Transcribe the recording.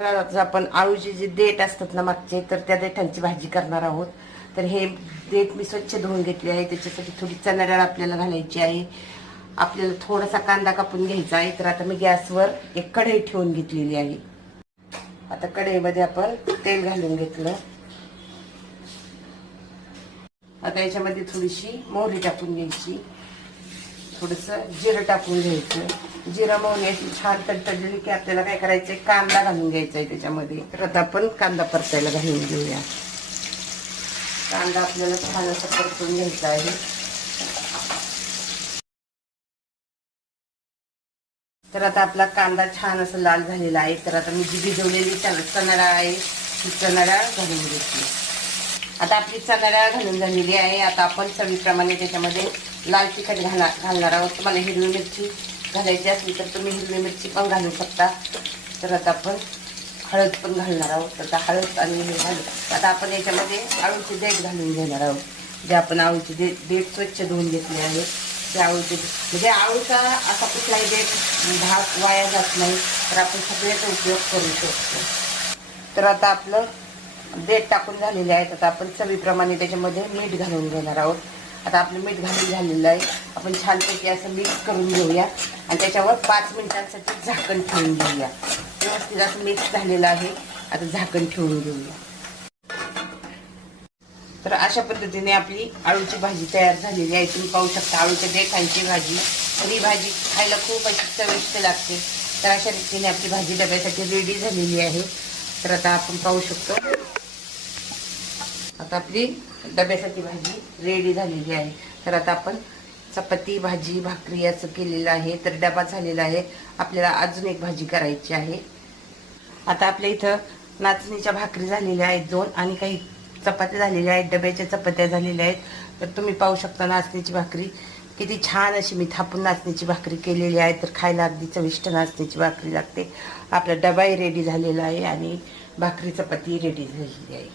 तर आज आपण आळूचे जे देठ असतात ना मागचे, तर त्या देठांची भाजी करणार आहोत. तर हे देठ मी स्वच्छ धुवून घेतले आहे. त्याच्यासाठी थोडी चणा डाळ आपल्याला घालायची आहे. आपल्याला थोडासा कांदा कापून घ्यायचा आहे. तर आता मी गॅसवर एक कढई ठेवून घेतलेली आहे. आता कढईमध्ये आपण तेल घालून घेतलं. आता याच्यामध्ये थोडीशी मोहरी टाकून घ्यायची, थोडंसं जिरं टाकून घ्यायचं. जिरं मोहरी अशी छान तडतडली की आपल्याला काय करायचंय, कांदा घालून घ्यायचा आहे त्याच्यामध्ये. तर आता आपण कांदा परतायला घालून घेऊया. कांदा आपल्याला छान असं परतून घ्यायचा आहे. तर आता आपला कांदा छान असं लाल झालेला आहे. तर आता मी जी भिजवलेली चणा डाळ आहे ती चणा डाळ घालून घेतली. आता आपली चणा डाळ घालून झालेली आहे. आता आपण चवीप्रमाणे त्याच्यामध्ये लाल तिखट घालणार आहोत. तुम्हाला हिरवी मिरची घालायची असली तर तुम्ही हिरवी मिरची पण घालू शकता. तर आता आपण हळद पण घालणार आहोत. आता हळद आणि हे घालू. आता आपण याच्यामध्ये आळूचे देठ घालून घेणार आहोत. जे आपण आळूचे देठ स्वच्छ धुवून घेतले आहेत. ते आळूचे म्हणजे आळूचा असा कुठलाही देठ भाग वाया जात नाही. तर आपण सगळ्याचा उपयोग करू शकतो. तर आता आपलं देठ टाकून झालेले आहेत. आता आपण चवीप्रमाणे त्याच्यामध्ये मीठ घालून घेणार आहोत. आता आपलं मीठ घालून झालेलं आहे. आपण छानपैकी असं मिक्स करून घेऊया आणि त्याच्यावर 5 मिनिटांसाठी झाकण ठेवून घेऊया. व्यवस्थित असं मिक्स झालेलं आहे. आता झाकण ठेवून घेऊया. तर अशा पद्धतीने आपली आळूची भाजी तयार झालेली आहे. तुम्ही पाहू शकता आळूच्या देठांची भाजी. तर ही भाजी खायला खूप अशी चविष्ट लागते. तर अशा रीतीने आपली भाजी डब्यासाठी रेडी झालेली आहे. तर आता आपण पाहू शकतो, आता आपली डब्यासाठी भाजी रेडी झालेली आहे. तर आता आपण चपाती भाजी भाकरी असं केलेलं आहे. तर डबा झालेला आहे. आपल्याला अजून एक भाजी करायची आहे. आता आपल्या इथं नाचणीच्या भाकरी झालेल्या आहेत 2 आणि काही चपात्या झालेल्या आहेत. डब्याच्या चपात्या झालेल्या आहेत. तर तुम्ही पाहू शकता नाचणीची भाकरी किती छान अशी मी थापून नाचणीची भाकरी केलेली आहे. तर खायला अगदी चविष्ट नाचणीची भाकरी लागते. आपला डबाही रेडी झालेला आहे आणि भाकरी चपाती रेडी झालेली आहे.